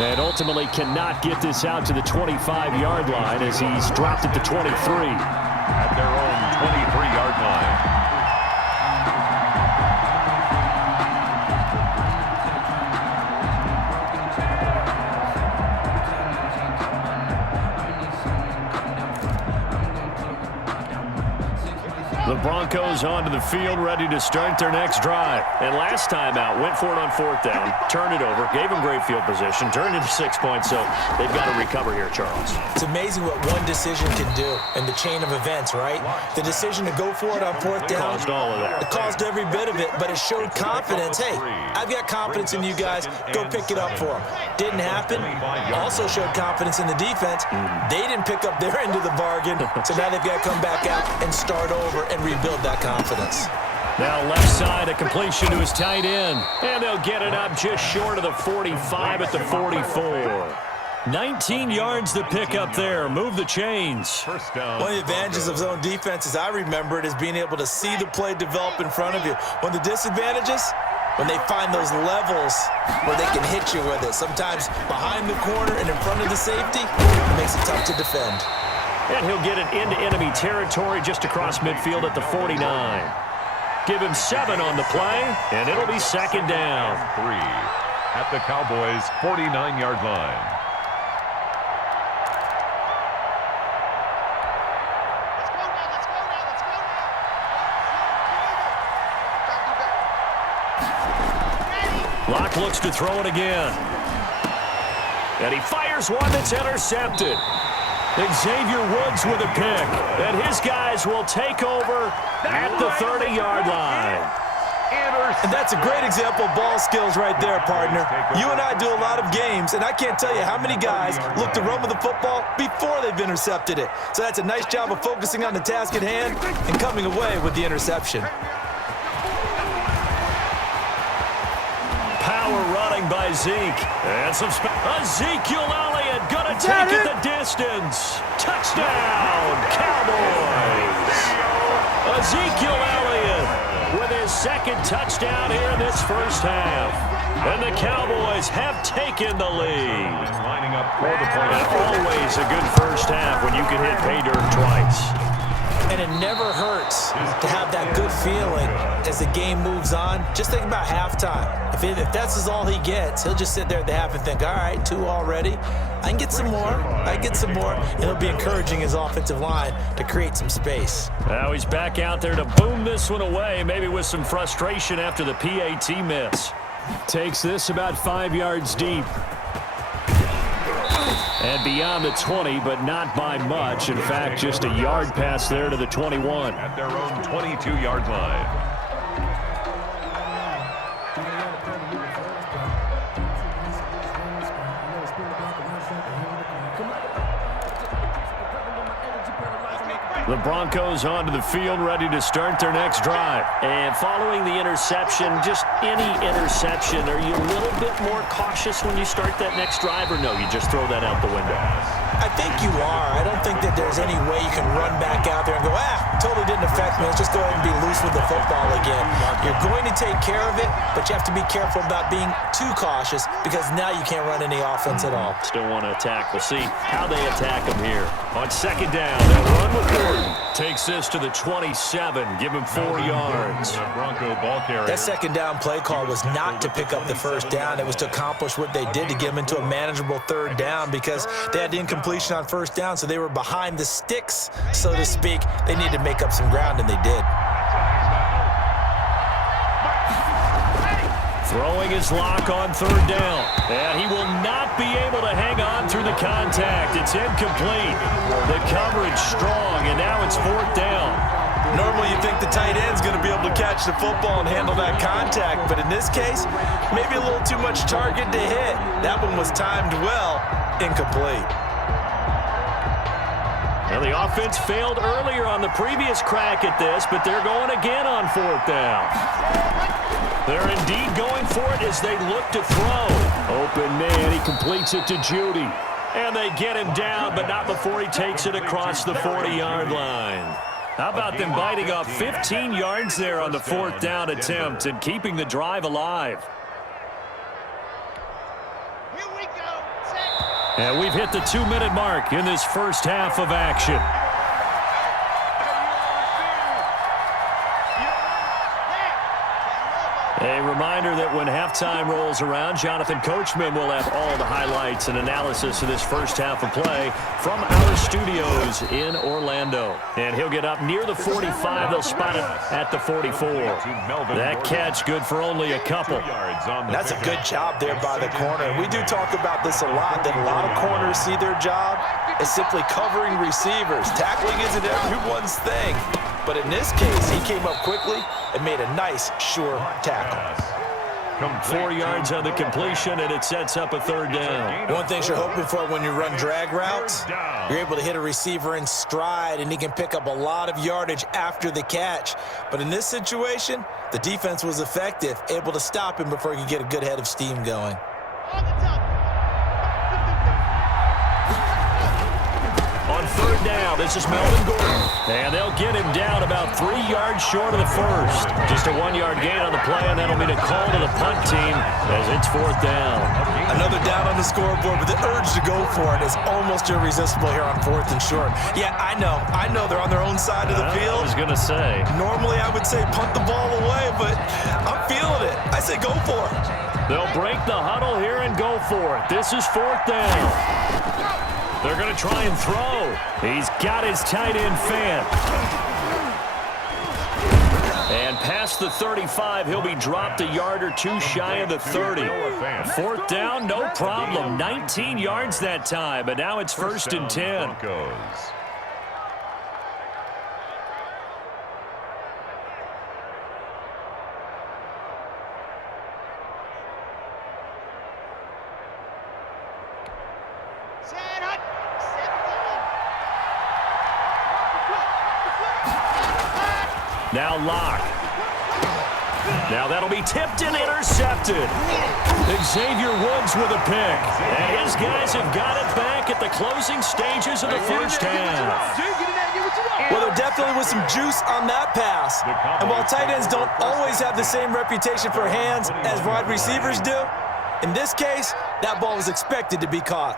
And ultimately cannot get this out to the 25-yard line as he's dropped at the 23. At their own 23-yard line. The Broncos onto the field, ready to start their next drive. And last time out, went for it on fourth down, turned it over, gave them great field position, turned into 6 points, so they've got to recover here, Charles. It's amazing what one decision can do in the chain of events, right? The decision to go for it on fourth down. Caused all of that. It caused every bit of it, but it showed confidence. Hey, I've got confidence in you guys. Go pick it up for them. Didn't happen. Also showed confidence in the defense. They didn't pick up their end of the bargain, so now they've got to come back out and start over and rebuild that confidence. Now left side, a completion to his tight end. And they'll get it up just short of the 45 at the 44. 19 yards to pick up there. Move the chains. First down. One of the advantages of zone defense, as I remember it, is being able to see the play develop in front of you. One of the disadvantages, when they find those levels where they can hit you with it. Sometimes behind the corner and in front of the safety, it makes it tough to defend. And he'll get it into enemy territory just across midfield at the 49. Give him 7 on the play, and it'll be second down. 3 at the Cowboys' 49-yard line. Locke looks to throw it again. And he fires one that's intercepted. Xavier Woods with a pick. And his guys will take over at the 30-yard line. And that's a great example of ball skills right there, partner. You and I do a lot of games, and I can't tell you how many guys look to run with the football before they've intercepted it. So that's a nice job of focusing on the task at hand and coming away with the interception. Power running by Zeke. And some Ezekiel Elliott gonna take it the distance. Touchdown, Cowboys. Ezekiel Elliott with his second touchdown here in this first half. And the Cowboys have taken the lead. Lining up for the play. And always a good first half when you can hit pay dirt twice. And it never hurts to have that good feeling as the game moves on. Just think about halftime. If that's all he gets, he'll just sit there at the half and think, all right, 2 already. I can get some more. I can get some more. And he'll be encouraging his offensive line to create some space. Now he's back out there to boom this one away, maybe with some frustration after the PAT miss. Takes this about 5 yards deep. And beyond the 20, but not by much. In fact, just a yard pass there to the 21. At their own 22-yard line. The Broncos onto the field, ready to start their next drive. And following the interception, just any interception, are you a little bit more cautious when you start that next drive, or no, you just throw that out the window? I think you are. I don't think that there's any way you can run back out there and go, totally didn't affect me. Let's just go ahead and be loose with the football again. You're going to take care of it, but you have to be careful about being too cautious because now you can't run any offense at all. Still want to attack. We'll see how they attack him here. On second down, they'll run with Gordon. Takes this to the 27. Give him 4 yards. Bronco ball carrier. That second down play call was not to pick up the first down. It was to accomplish what they did to get them into a manageable third down because they had the incompletion on first down, so they were behind the sticks, so to speak. They needed to make up some ground, and they did. Throwing his lock on third down. And he will not be able to hang on through the contact. It's incomplete. The coverage strong, and now it's fourth down. Normally you think the tight end's going to be able to catch the football and handle that contact, but in this case, maybe a little too much target to hit. That one was timed well, incomplete. Well, the offense failed earlier on the previous crack at this, but they're going again on fourth down. They're indeed going for it as they look to throw. Open man, he completes it to Judy. And they get him down, but not before he takes it across the 40-yard line. How about them biting off 15 yards there on the fourth down attempt and keeping the drive alive? And we've hit the 2-minute mark in this first half of action. A reminder that when halftime rolls around, Jonathan Coachman will have all the highlights and analysis of this first half of play from our studios in Orlando. And he'll get up near the 45. They'll spot it at the 44. That catch good for only a couple. That's a good job there by the corner. We do talk about this a lot, that a lot of corners see their job as simply covering receivers. Tackling isn't everyone's thing. But in this case, he came up quickly and made a nice, sure tackle. 4 yards on the completion, and it sets up a third down. One thing you're hoping for when you run drag routes, you're able to hit a receiver in stride, and he can pick up a lot of yardage after the catch. But in this situation, the defense was effective, able to stop him before he could get a good head of steam going. On third down, this is Melvin Gordon. And they'll get him down about 3 yards short of the first. Just a 1-yard gain on the play, and that'll be the call to the punt team as it's fourth down. Another down on the scoreboard, but the urge to go for it is almost irresistible here on 4th and short. Yeah, I know they're on their own side of the field. I was going to say. Normally I would say punt the ball away, but I'm feeling it. I say go for it. They'll break the huddle here and go for it. This is fourth down. They're going to try and throw. He's got his tight end fan. And past the 35, he'll be dropped a yard or two shy of the 30. Fourth down, no problem. 19 yards that time, but now it's first and 10. Now Locke. Now that'll be tipped and intercepted. Xavier Woods with a pick. And his guys have got it back at the closing stages of the first half. Well, there definitely was some juice on that pass. And while tight ends don't always have the same reputation for hands as wide receivers do, in this case, that ball was expected to be caught.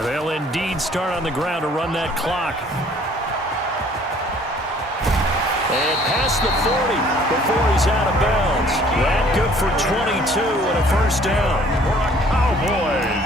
And they'll indeed start on the ground to run that clock. And past the 40 before he's out of bounds. That good for 22 and a first down. For the Cowboys.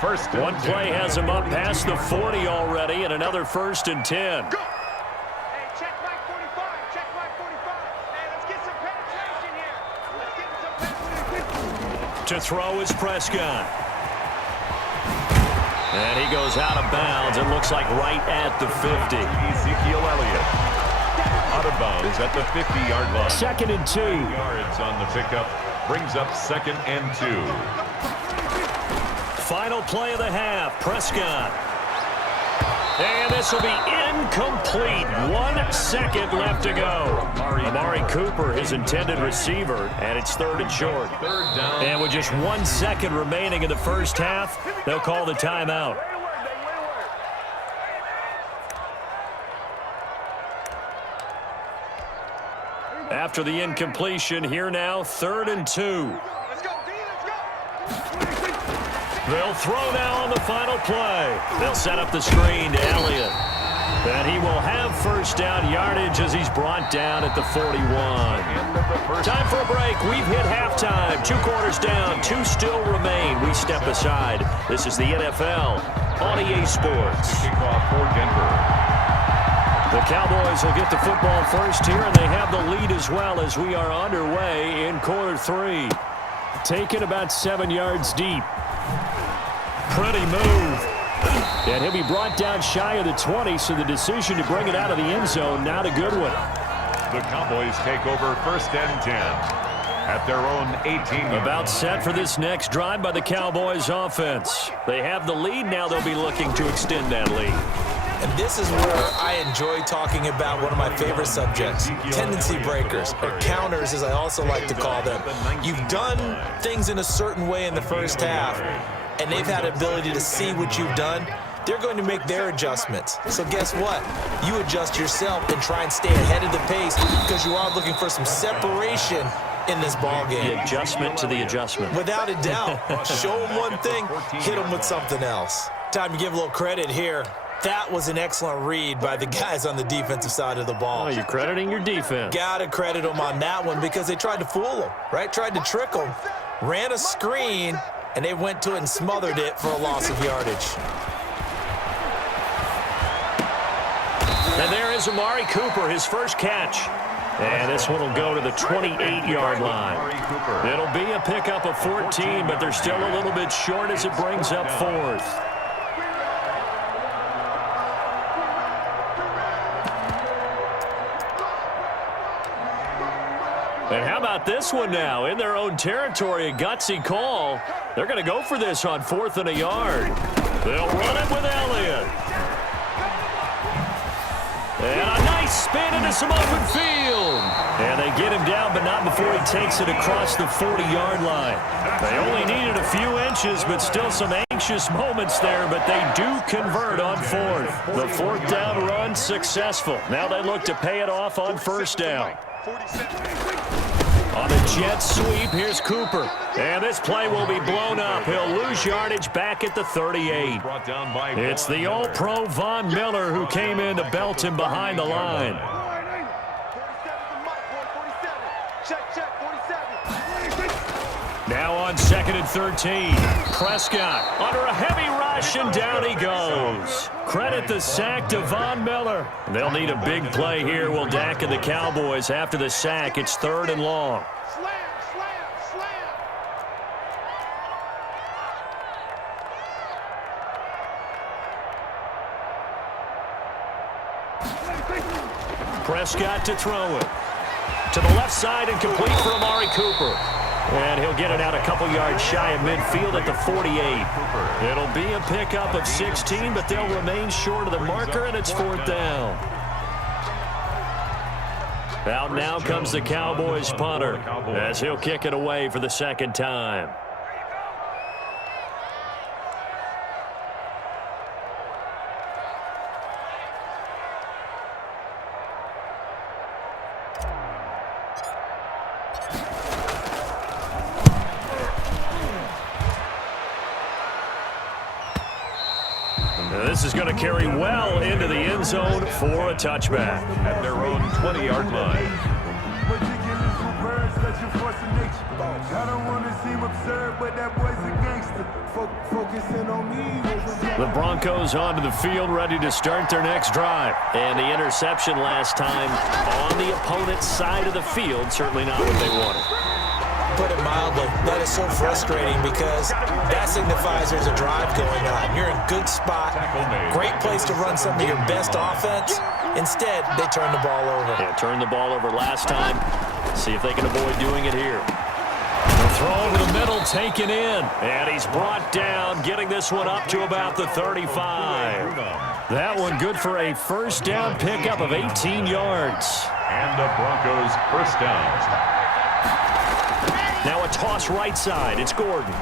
First and 10. One play has him up past the 40 already, and another first and 10. Go. Hey, check Mike 45. Check Mike 45. Hey, let's get some penetration here. Let's get some penetration. To throw is Prescott. And he goes out of bounds. It looks like right at the 50. Ezekiel Elliott. Out of bounds at the 50-yard line. Second and 2. 8 yards on the pickup. Brings up second and 2. Final play of the half. Prescott. And this will be incomplete. 1 second left to go. Amari Cooper, his intended receiver, and it's third and short. Third down. And with just 1 second remaining in the first half, they'll call the timeout. After the incompletion, here now, third and 2. Let's go, D. Let's go. They'll throw now on the final play. They'll set up the screen to Elliott. And he will have first down yardage as he's brought down at the 41. Time for a break. We've hit halftime. 2 quarters down. 2 still remain. We step aside. This is the NFL on EA Sports. Kickoff for Denver. The Cowboys will get the football first here, and they have the lead as well as we are underway in quarter 3. Taken about 7 yards deep. Pretty move. And he'll be brought down shy of the 20, so the decision to bring it out of the end zone, not a good one. The Cowboys take over first and 10 at their own 18. About set for this next drive by the Cowboys offense. They have the lead. Now they'll be looking to extend that lead. And this is where I enjoy talking about one of my favorite subjects, tendency breakers, or counters as I also like to call them. You've done things in a certain way in the first half, and they've had the ability to see what you've done. They're going to make their adjustments. So guess what? You adjust yourself and try and stay ahead of the pace because you are looking for some separation in this ball game. The adjustment to the adjustment. Without a doubt. Show them one thing, hit them with something else. Time to give a little credit here. That was an excellent read by the guys on the defensive side of the ball. Oh, you're crediting your defense. Got to credit them on that one because they tried to fool them, right? Tried to trick them. Ran a screen, and they went to it and smothered it for a loss of yardage. And there is Amari Cooper, his first catch. And this one will go to the 28-yard line. It'll be a pickup of 14, but they're still a little bit short as it brings up fourth. And how about this one now? In their own territory, a gutsy call. They're going to go for this on 4th and a yard. They'll run it with Elliott. And a nice spin into some open field. And they get him down, but not before he takes it across the 40-yard line. They only needed a few inches, but still some anxious moments there, but they do convert on 4th. The 4th down run successful. Now they look to pay it off on 1st down. On the jet sweep, here's Cooper. And this play will be blown up. He'll lose yardage back at the 38. It's the All-Pro Von Miller who came in to belt him behind the line. Now on 2nd and 13. Prescott under a heavy rush, and down he goes. Credit the sack to Von Miller. They'll need a big play here, will Dak and the Cowboys. After the sack, it's 3rd and long. Prescott to throw it. To the left side and complete for Amari Cooper. And he'll get it out a couple yards shy of midfield at the 48. It'll be a pickup of 16, but they'll remain short of the marker, and it's 4th down. Out now comes the Cowboys punter as he'll kick it away for the 2nd time. This is going to carry well into the end zone for a touchback. At their own 20-yard line. The Broncos onto the field, ready to start their next drive. And the interception last time on the opponent's side of the field, certainly not what they wanted. Put it mildly, that is so frustrating because that signifies there's a drive going on. You're in a good spot, great place to run some of your best offense. Instead, they turn the ball over. Yeah, turned the ball over last time. See if they can avoid doing it here. The throw over the middle, taken in. And he's brought down, getting this one up to about the 35. That one good for a 1st down pickup of 18 yards. And the Broncos 1st down. Now a toss right side. It's Gordon.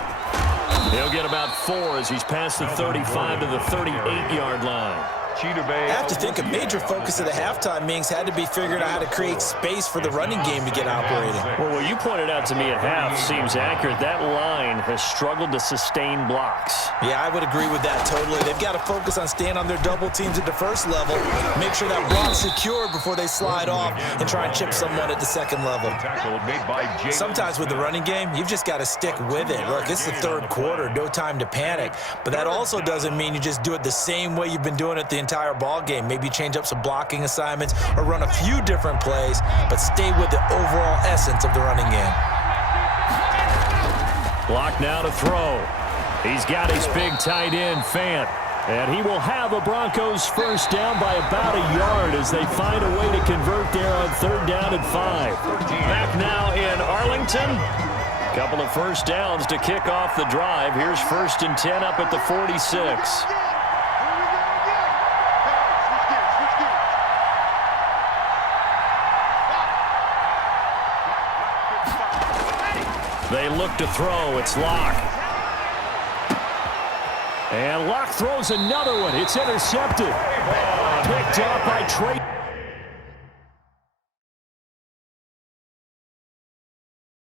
He'll get about 4 as he's past the 35 to the 38-yard line. I have to think a major focus of the halftime meetings had to be figuring out how to create space for the running game to get operating. Well, what you pointed out to me at half seems accurate. That line has struggled to sustain blocks. Yeah, I would agree with that totally. They've got to focus on staying on their double teams at the 1st level, make sure that block's secured before they slide off and try and chip someone at the 2nd level. Sometimes with the running game, you've just got to stick with it. Look, it's the 3rd quarter, no time to panic. But that also doesn't mean you just do it the same way you've been doing it the entire ball game. Maybe change up some blocking assignments or run a few different plays, but stay with the overall essence of the running game. Block now to throw. He's got his big tight end, Fant. And he will have a Broncos 1st down by about a yard as they find a way to convert there on 3rd down and 5. Back now in Arlington. Couple of 1st downs to kick off the drive. Here's 1st and 10 up at the 46. They look to throw. It's Locke. And Locke throws another one. It's intercepted. Picked up by Trey.